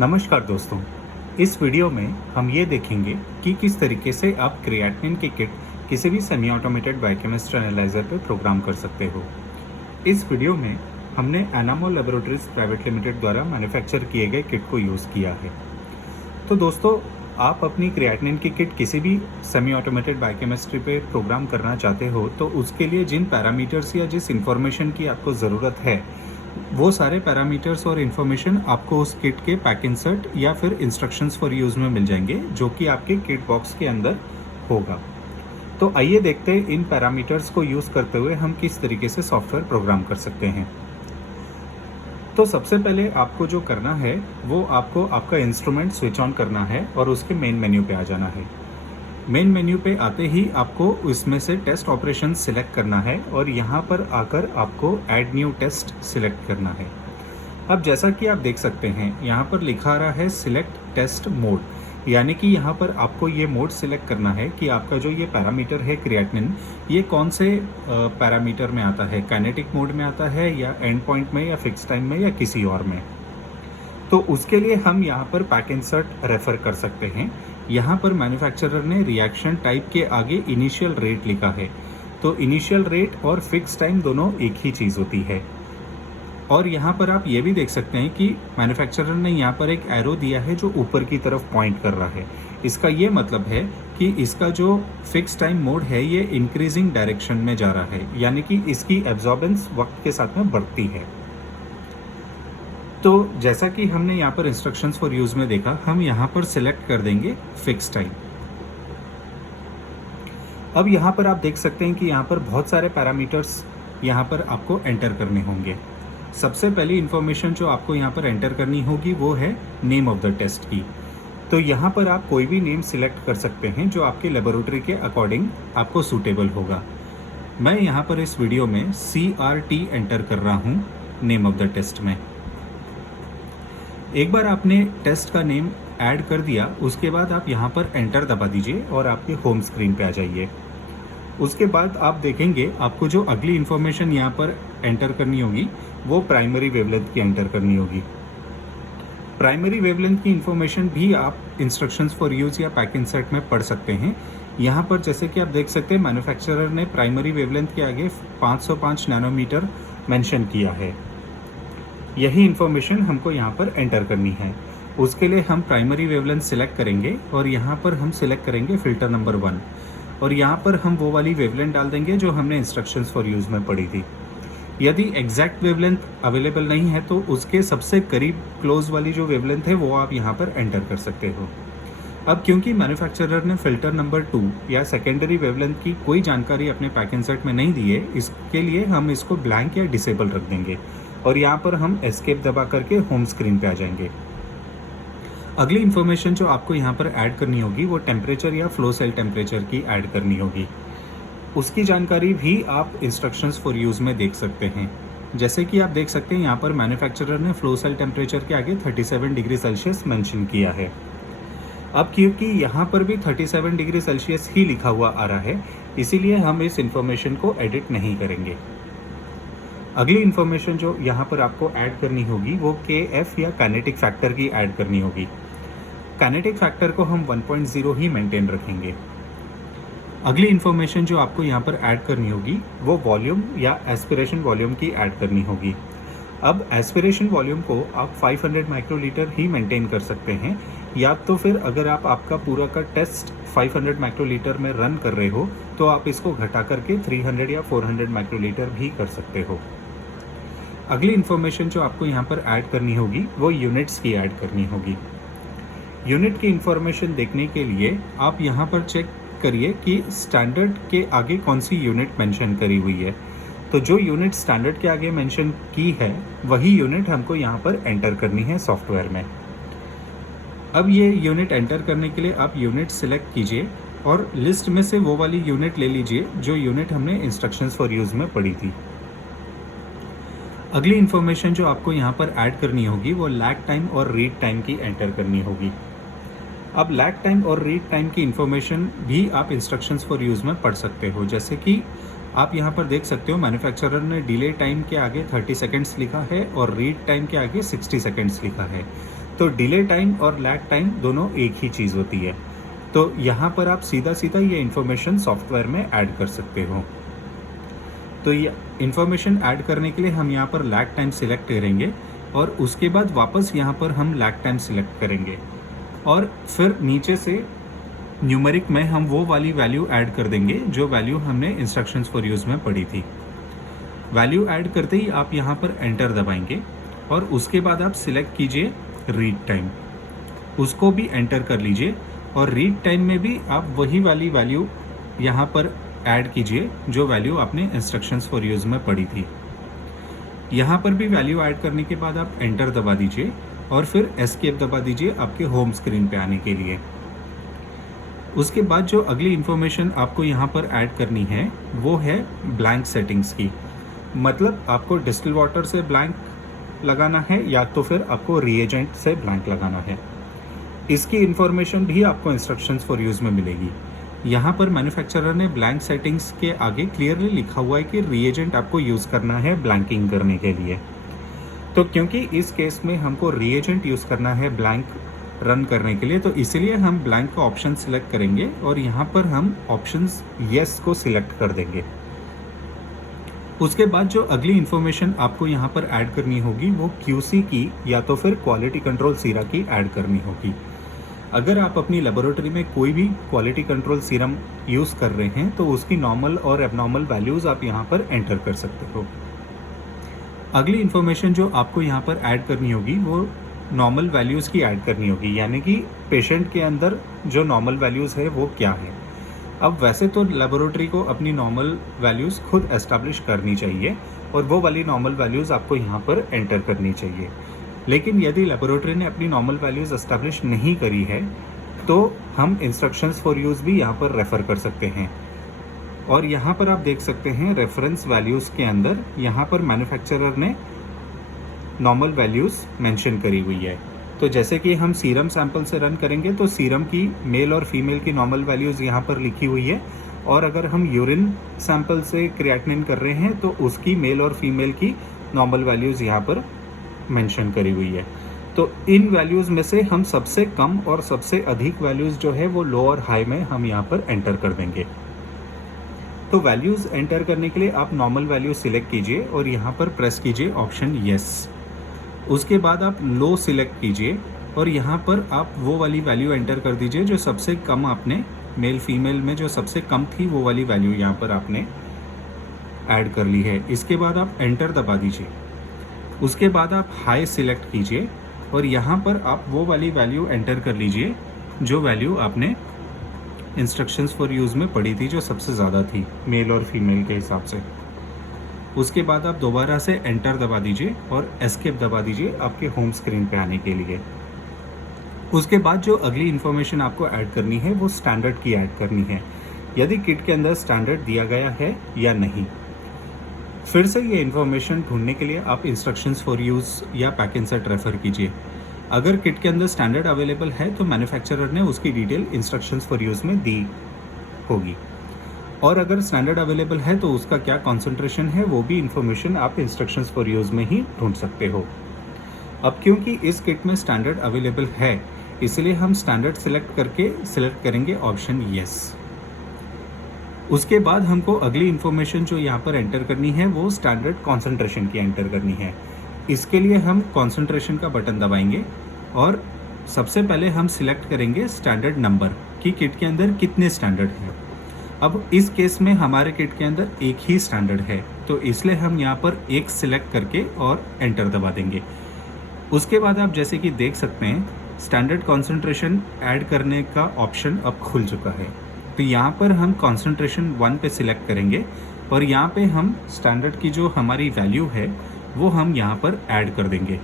नमस्कार दोस्तों। इस वीडियो में हम ये देखेंगे कि किस तरीके से आप क्रिएटिनिन की किट किसी भी सेमी ऑटोमेटेड बायोकेमिस्ट्री एनालाइजर पे प्रोग्राम कर सकते हो। इस वीडियो में हमने एनामो लैबोरेटरीज प्राइवेट लिमिटेड द्वारा मैन्युफैक्चर किए गए किट को यूज़ किया है। तो दोस्तों, आप अपनी क्रिएटिनिन की किट किसी भी सेमी ऑटोमेटेड बायोकेमिस्ट्री पे प्रोग्राम करना चाहते हो तो उसके लिए जिन पैरामीटर्स या जिस इन्फॉर्मेशन की आपको ज़रूरत है वो सारे पैरामीटर्स और इन्फॉर्मेशन आपको उस किट के पैक इंसर्ट या फिर इंस्ट्रक्शंस फॉर यूज़ में मिल जाएंगे, जो कि आपके किट बॉक्स के अंदर होगा। तो आइए देखते हैं इन पैरामीटर्स को यूज़ करते हुए हम किस तरीके से सॉफ्टवेयर प्रोग्राम कर सकते हैं। तो सबसे पहले आपको जो करना है वो आपको आपका इंस्ट्रूमेंट स्विच ऑन करना है और उसके मेन मेन्यू पे आ जाना है। मेन मेन्यू पे आते ही आपको इसमें से टेस्ट ऑपरेशन सिलेक्ट करना है और यहाँ पर आकर आपको ऐड न्यू टेस्ट सिलेक्ट करना है। अब जैसा कि आप देख सकते हैं यहाँ पर लिखा आ रहा है सिलेक्ट टेस्ट मोड, यानी कि यहाँ पर आपको ये मोड सिलेक्ट करना है कि आपका जो ये पैरामीटर है क्रिएटिनिन, ये कौन से पैरामीटर में आता है, काइनेटिक मोड में आता है या एंड पॉइंट में या फिक्स टाइम में या किसी और में। तो उसके लिए हम यहाँ पर पैक इंसर्ट रेफर कर सकते हैं। यहाँ पर मैन्युफैक्चरर ने रिएक्शन टाइप के आगे इनिशियल रेट लिखा है, तो इनिशियल रेट और फिक्स टाइम दोनों एक ही चीज़ होती है। और यहाँ पर आप ये भी देख सकते हैं कि मैन्युफैक्चरर ने यहाँ पर एक एरो दिया है जो ऊपर की तरफ पॉइंट कर रहा है। इसका ये मतलब है कि इसका जो फिक्स टाइम मोड है ये इंक्रीजिंग डायरेक्शन में जा रहा है, यानी कि इसकी एब्जॉर्बेंस वक्त के साथ में बढ़ती है। तो जैसा कि हमने यहाँ पर इंस्ट्रक्शंस फॉर यूज़ में देखा, हम यहाँ पर सिलेक्ट कर देंगे फिक्स टाइम। अब यहाँ पर आप देख सकते हैं कि यहाँ पर बहुत सारे पैरामीटर्स यहाँ पर आपको एंटर करने होंगे। सबसे पहली इन्फॉर्मेशन जो आपको यहाँ पर एंटर करनी होगी वो है नेम ऑफ द टेस्ट की। तो यहाँ पर आप कोई भी नेम सिलेक्ट कर सकते हैं जो आपके लेबोरेटरी के अकॉर्डिंग आपको सूटेबल होगा। मैं यहाँ पर इस वीडियो में CRT एंटर कर रहा हूँ नेम ऑफ द टेस्ट में। एक बार आपने टेस्ट का नेम ऐड कर दिया, उसके बाद आप यहाँ पर एंटर दबा दीजिए और आपके होम स्क्रीन पे आ जाइए। उसके बाद आप देखेंगे आपको जो अगली इन्फॉर्मेशन यहाँ पर एंटर करनी होगी वो प्राइमरी वेवलेंथ की एंटर करनी होगी। प्राइमरी वेवलेंथ की इन्फॉर्मेशन भी आप इंस्ट्रक्शंस फॉर यूज़ या पैक इंसर्ट में पढ़ सकते हैं। यहाँ पर जैसे कि आप देख सकते हैं मैन्युफैक्चरर ने प्राइमरी वेवलेंथ के आगे 505 नैनोमीटर मेंशन किया है। यही इन्फॉर्मेशन हमको यहाँ पर एंटर करनी है। उसके लिए हम प्राइमरी वेवलेंथ सिलेक्ट करेंगे और यहाँ पर हम सिलेक्ट करेंगे फ़िल्टर नंबर 1 और यहाँ पर हम वो वाली वेवलेंथ डाल देंगे जो हमने इंस्ट्रक्शंस फॉर यूज़ में पढ़ी थी। यदि एग्जैक्ट वेवलेंथ अवेलेबल नहीं है तो उसके सबसे करीब क्लोज वाली जो वेवलेंथ है वो आप यहाँ पर एंटर कर सकते हो। अब क्योंकि मैन्युफैक्चरर ने फ़िल्टर नंबर 2 या सेकेंडरी वेवलेंथ की कोई जानकारी अपने पैक इंसर्ट में नहीं दी है, इसके लिए हम इसको ब्लैंक या डिसेबल रख देंगे और यहाँ पर हम एस्केप दबा करके होम स्क्रीन पे आ जाएंगे। अगली इन्फॉर्मेशन जो आपको यहाँ पर ऐड करनी होगी वो टेम्परेचर या फ्लो सेल टेम्परेचर की ऐड करनी होगी। उसकी जानकारी भी आप इंस्ट्रक्शंस फॉर यूज़ में देख सकते हैं। जैसे कि आप देख सकते हैं यहाँ पर मैन्युफैक्चरर ने फ्लो सेल टेम्परेचर के आगे 37 डिग्री सेल्सियस मेंशन किया है। अब क्योंकि यहाँ पर भी 37 डिग्री सेल्सियस ही लिखा हुआ आ रहा है, इसीलिए हम इस इंफॉर्मेशन को एडिट नहीं करेंगे। अगली इन्फॉर्मेशन जो यहाँ पर आपको ऐड करनी होगी वो KF या काइनेटिक फैक्टर की ऐड करनी होगी। काइनेटिक फैक्टर को हम 1.0 ही मेंटेन रखेंगे। अगली इन्फॉर्मेशन जो आपको यहाँ पर ऐड करनी होगी वो वॉल्यूम या एस्पिरेशन वॉल्यूम की ऐड करनी होगी। अब एस्पिरेशन वॉल्यूम को आप 500 माइक्रोलीटर ही मेंटेन कर सकते हैं, या तो फिर अगर आप आपका पूरा का टेस्ट 500 माइक्रोलीटर में रन कर रहे हो तो आप इसको घटा करके 300 या 400 माइक्रोलीटर भी कर सकते हो। अगली इन्फॉर्मेशन जो आपको यहाँ पर ऐड करनी होगी वो यूनिट्स की ऐड करनी होगी। यूनिट की इन्फॉर्मेशन देखने के लिए आप यहाँ पर चेक करिए कि स्टैंडर्ड के आगे कौन सी यूनिट मेंशन करी हुई है। तो जो यूनिट स्टैंडर्ड के आगे मेंशन की है वही यूनिट हमको यहाँ पर एंटर करनी है सॉफ्टवेयर में। अब ये यूनिट एंटर करने के लिए आप यूनिट सिलेक्ट कीजिए और लिस्ट में से वो वाली यूनिट ले लीजिए जो यूनिट हमने इंस्ट्रक्शंस फॉर यूज़ में पढ़ी थी। अगली इन्फॉर्मेशन जो आपको यहाँ पर ऐड करनी होगी वो लैग टाइम और रीड टाइम की एंटर करनी होगी। अब लैग टाइम और रीड टाइम की इन्फॉर्मेशन भी आप इंस्ट्रक्शंस फॉर यूज़ में पढ़ सकते हो। जैसे कि आप यहाँ पर देख सकते हो मैन्युफैक्चरर ने डिले टाइम के आगे 30 सेकेंड्स लिखा है और रीड टाइम के आगे 60 सेकेंड्स लिखा है। तो डिले टाइम और लैग टाइम दोनों एक ही चीज़ होती है। तो यहाँ पर आप सीधा सीधा ये इन्फॉर्मेशन सॉफ्टवेयर में ऐड कर सकते हो। तो ये इन्फॉर्मेशन ऐड करने के लिए हम यहाँ पर लैग टाइम सिलेक्ट करेंगे और उसके बाद वापस यहाँ पर हम लैग टाइम सिलेक्ट करेंगे और फिर नीचे से न्यूमेरिक में हम वो वाली वैल्यू ऐड कर देंगे जो वैल्यू हमने इंस्ट्रक्शंस फॉर यूज़ में पढ़ी थी। वैल्यू ऐड करते ही आप यहाँ पर एंटर दबाएंगे और उसके बाद आप सिलेक्ट कीजिए रीड टाइम, उसको भी एंटर कर लीजिए और रीड टाइम में भी आप वही वाली वैल्यू यहाँ पर ऐड कीजिए जो वैल्यू आपने इंस्ट्रक्शंस फॉर यूज़ में पढ़ी थी। यहाँ पर भी वैल्यू ऐड करने के बाद आप एंटर दबा दीजिए और फिर एस्केप दबा दीजिए आपके होम स्क्रीन पे आने के लिए। उसके बाद जो अगली इन्फॉर्मेशन आपको यहाँ पर ऐड करनी है वो है ब्लैंक सेटिंग्स की। मतलब आपको डिस्टिल वाटर से ब्लैंक लगाना है या तो फिर आपको रिएजेंट से ब्लैंक लगाना है। इसकी इन्फॉर्मेशन भी आपको इंस्ट्रक्शंस फॉर यूज़ में मिलेगी। यहाँ पर मैन्युफैक्चरर ने ब्लैंक सेटिंग्स के आगे क्लियरली लिखा हुआ है कि रिएजेंट आपको यूज़ करना है ब्लैंकिंग करने के लिए। तो क्योंकि इस केस में हमको रिएजेंट यूज़ करना है ब्लैंक रन करने के लिए, तो इसीलिए हम ब्लैंक का ऑप्शन सिलेक्ट करेंगे और यहाँ पर हम ऑप्शंस येस को सिलेक्ट कर देंगे। उसके बाद जो अगली इन्फॉर्मेशन आपको यहाँ पर ऐड करनी होगी वो QC की या तो फिर क्वालिटी कंट्रोल सीरा की ऐड करनी होगी। अगर आप अपनी लेबोरेटरी में कोई भी क्वालिटी कंट्रोल सीरम यूज़ कर रहे हैं तो उसकी नॉर्मल और एबनॉर्मल वैल्यूज़ आप यहाँ पर एंटर कर सकते हो। अगली इन्फॉर्मेशन जो आपको यहाँ पर ऐड करनी होगी वो नॉर्मल वैल्यूज़ की ऐड करनी होगी, यानी कि पेशेंट के अंदर जो नॉर्मल वैल्यूज़ है वो क्या है। अब वैसे तो लेबोरेटरी को अपनी नॉर्मल वैल्यूज़ खुद एस्टैब्लिश करनी चाहिए और वो वाली नॉर्मल वैल्यूज़ आपको यहाँ पर एंटर करनी चाहिए। लेकिन यदि लेबोरेटरी ने अपनी नॉर्मल वैल्यूज़ एस्टैब्लिश नहीं करी है तो हम इंस्ट्रक्शंस फॉर यूज़ भी यहाँ पर रेफ़र कर सकते हैं। और यहाँ पर आप देख सकते हैं रेफरेंस वैल्यूज़ के अंदर यहाँ पर मैन्युफैक्चरर ने नॉर्मल वैल्यूज़ मेंशन करी हुई है। तो जैसे कि हम सीरम सैंपल से रन करेंगे तो सीरम की मेल और फीमेल की नॉर्मल वैल्यूज़ यहाँ पर लिखी हुई है, और अगर हम यूरिन सैंपल से क्रिएटिनिन कर रहे हैं तो उसकी मेल और फीमेल की नॉर्मल वैल्यूज़ यहाँ पर मेंशन करी हुई है। तो इन वैल्यूज़ में से हम सबसे कम और सबसे अधिक वैल्यूज़ जो है वो लो और हाई में हम यहाँ पर एंटर कर देंगे। तो वैल्यूज़ एंटर करने के लिए आप नॉर्मल वैल्यू सिलेक्ट कीजिए और यहाँ पर प्रेस कीजिए ऑप्शन येस। उसके बाद आप लो सिलेक्ट कीजिए और यहाँ पर आप वो वाली वैल्यू एंटर कर दीजिए जो सबसे कम आपने मेल फीमेल में जो सबसे कम थी वो वाली वैल्यू यहाँ पर आपने ऐड कर ली है। इसके बाद आप एंटर दबा दीजिए। उसके बाद आप हाई सिलेक्ट कीजिए और यहाँ पर आप वो वाली वैल्यू एंटर कर लीजिए जो वैल्यू आपने इंस्ट्रक्शंस फॉर यूज़ में पढ़ी थी, जो सबसे ज़्यादा थी मेल और फीमेल के हिसाब से। उसके बाद आप दोबारा से एंटर दबा दीजिए और एस्केप दबा दीजिए आपके होम स्क्रीन पे आने के लिए। उसके बाद जो अगली इन्फॉर्मेशन आपको ऐड करनी है वो स्टैंडर्ड की ऐड करनी है, यदि किट के अंदर स्टैंडर्ड दिया गया है या नहीं। फिर से ये इन्फॉर्मेशन ढूंढने के लिए आप इंस्ट्रक्शंस फॉर यूज़ या पैक इन सेट रेफ़र कीजिए। अगर किट के अंदर स्टैंडर्ड अवेलेबल है तो मैन्युफैक्चरर ने उसकी डिटेल इंस्ट्रक्शंस फॉर यूज़ में दी होगी, और अगर स्टैंडर्ड अवेलेबल है तो उसका क्या कॉन्सेंट्रेशन है वो भी इन्फॉर्मेशन आप इंस्ट्रक्शंस फॉर यूज़ में ही ढूंढ सकते हो। अब क्योंकि इस किट में स्टैंडर्ड अवेलेबल है इसलिए हम स्टैंडर्ड सिलेक्ट करेंगे ऑप्शन येस। उसके बाद हमको अगली इन्फॉर्मेशन जो यहाँ पर एंटर करनी है वो स्टैंडर्ड कॉन्सेंट्रेशन की एंटर करनी है। इसके लिए हम कॉन्सेंट्रेशन का बटन दबाएंगे और सबसे पहले हम सिलेक्ट करेंगे स्टैंडर्ड नंबर कि किट के अंदर कितने स्टैंडर्ड हैं। अब इस केस में हमारे किट के अंदर एक ही स्टैंडर्ड है तो इसलिए हम यहाँ पर एक सिलेक्ट करके और एंटर दबा देंगे। उसके बाद आप जैसे कि देख सकते हैं स्टैंडर्ड कॉन्सेंट्रेशन ऐड करने का ऑप्शन अब खुल चुका है। तो यहाँ पर हम कॉन्सेंट्रेशन 1 पे सिलेक्ट करेंगे और यहाँ पे हम स्टैंडर्ड की जो हमारी वैल्यू है वो हम यहाँ पर ऐड कर देंगे।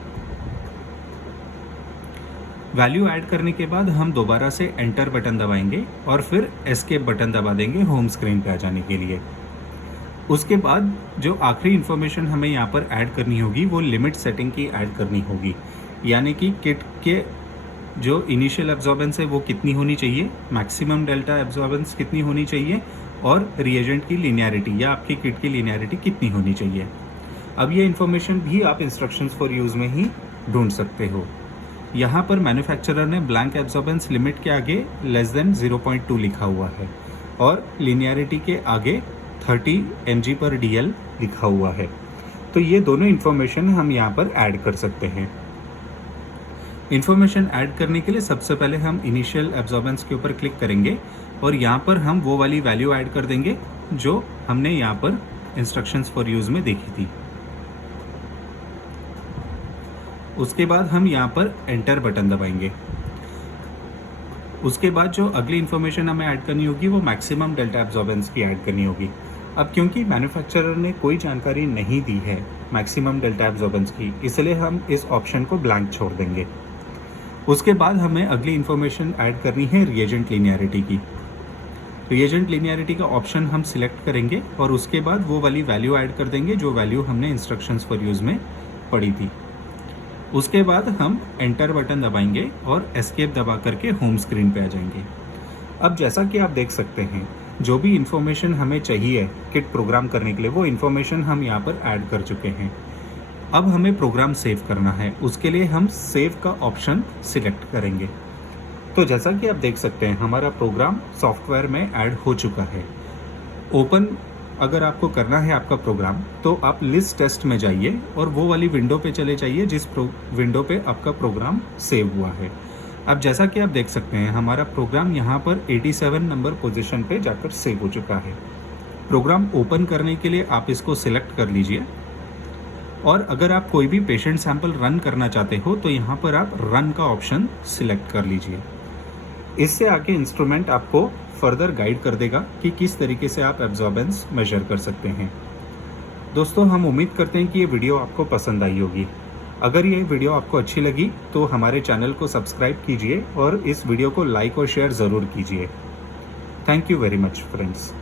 वैल्यू ऐड करने के बाद हम दोबारा से एंटर बटन दबाएंगे और फिर एस्केप बटन दबा देंगे होम स्क्रीन पे आ जाने के लिए। उसके बाद जो आखिरी इन्फॉर्मेशन हमें यहाँ पर ऐड करनी होगी वो लिमिट सेटिंग की ऐड करनी होगी, यानी कि किट के जो इनिशियल एब्जॉर्बेंस है वो कितनी होनी चाहिए, मैक्सिमम डेल्टा एब्जॉर्बेंस कितनी होनी चाहिए, और रिएजेंट की लिनियरिटी या आपकी किट की लिनियरिटी कितनी होनी चाहिए। अब ये इन्फॉर्मेशन भी आप इंस्ट्रक्शंस फॉर यूज़ में ही ढूंढ सकते हो। यहाँ पर मैन्युफैक्चरर ने ब्लैंक एब्जॉर्बेंस लिमिट के आगे <0.2 लिखा हुआ है और लिनियरिटी के आगे 30 mg/dl लिखा हुआ है। तो ये दोनों इन्फॉर्मेशन हम यहाँ पर ऐड कर सकते हैं। इन्फॉर्मेशन ऐड करने के लिए सबसे पहले हम इनिशियल एब्जॉर्बेंस के ऊपर क्लिक करेंगे और यहाँ पर हम वो वाली वैल्यू ऐड कर देंगे जो हमने यहाँ पर इंस्ट्रक्शंस फॉर यूज़ में देखी थी। उसके बाद हम यहाँ पर एंटर बटन दबाएंगे। उसके बाद जो अगली इन्फॉर्मेशन हमें ऐड करनी होगी वो मैक्सिमम डेल्टा एब्जॉर्बेंस की ऐड करनी होगी। अब क्योंकि मैन्युफैक्चरर ने कोई जानकारी नहीं दी है मैक्सिमम डेल्टा एब्जॉर्बेंस की, इसलिए हम इस ऑप्शन को ब्लैंक छोड़ देंगे। उसके बाद हमें अगली इन्फॉर्मेशन ऐड करनी है रिएजेंट लिनियरिटी की। रिएजेंट लिनियरिटी का ऑप्शन हम सिलेक्ट करेंगे और उसके बाद वो वाली वैल्यू ऐड कर देंगे जो वैल्यू हमने इंस्ट्रक्शंस फॉर यूज़ में पढ़ी थी। उसके बाद हम एंटर बटन दबाएंगे और एस्केप दबा करके होम स्क्रीन पे आ जाएंगे। अब जैसा कि आप देख सकते हैं जो भी इन्फॉर्मेशन हमें चाहिए किट प्रोग्राम करने के लिए वो इन्फॉर्मेशन हम यहाँ पर ऐड कर चुके हैं। अब हमें प्रोग्राम सेव करना है, उसके लिए हम सेव का ऑप्शन सिलेक्ट करेंगे। तो जैसा कि आप देख सकते हैं हमारा प्रोग्राम सॉफ्टवेयर में ऐड हो चुका है। ओपन अगर आपको करना है आपका प्रोग्राम तो आप लिस्ट टेस्ट में जाइए और वो वाली विंडो पे चले जाइए जिस विंडो पे आपका प्रोग्राम सेव हुआ है। अब जैसा कि आप देख सकते हैं हमारा प्रोग्राम यहाँ पर 87 नंबर पोजीशन पे जाकर सेव हो चुका है। प्रोग्राम ओपन करने के लिए आप इसको सिलेक्ट कर लीजिए और अगर आप कोई भी पेशेंट सैंपल रन करना चाहते हो तो यहाँ पर आप रन का ऑप्शन सिलेक्ट कर लीजिए। इससे आगे इंस्ट्रूमेंट आपको फर्दर गाइड कर देगा कि किस तरीके से आप एब्जॉर्बेंस मेजर कर सकते हैं। दोस्तों हम उम्मीद करते हैं कि ये वीडियो आपको पसंद आई होगी। अगर ये वीडियो आपको अच्छी लगी तो हमारे चैनल को सब्सक्राइब कीजिए और इस वीडियो को लाइक और शेयर ज़रूर कीजिए। Thank you very much friends.